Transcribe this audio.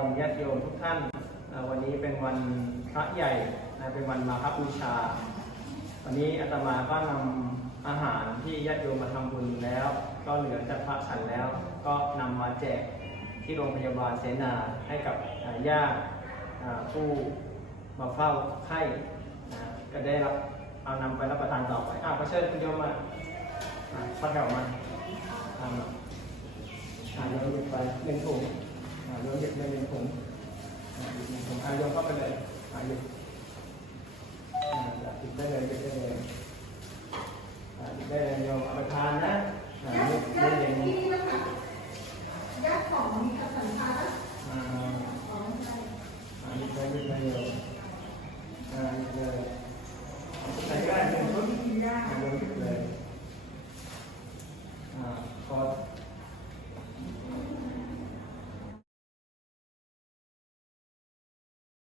รญาติโยมทุกท่าน วันนี้เป็นวันพระใหญ่นะเป็นวันมาฆบูชา วันนี้อาตมาก็นำอาหารที่ญาติโยมมาทำบุญแล้ว ก็เหลือจากพระฉันแล้ว ก็นำมาแจกที่โรงพยาบาลเสนาให้กับญาติผู้มาเฝ้าไข้นะก็ได้รับเอานำไปรับประทานต่อไปอ่าขอเชิญคุณโยมมาอ่าเข้าแถวมาตามมาอ่าโยมหยิบไปหนึ่งถุง โยนเหยียบเรียเรียนผมผมอายกเข้าไปเลยอายกหยิบได้เลยได้เลยได้เลยโยมอาไปทานนะยันนะยัดของมีกับสัมภาระอ๋อใช่หยิบได้หยิบได้โยม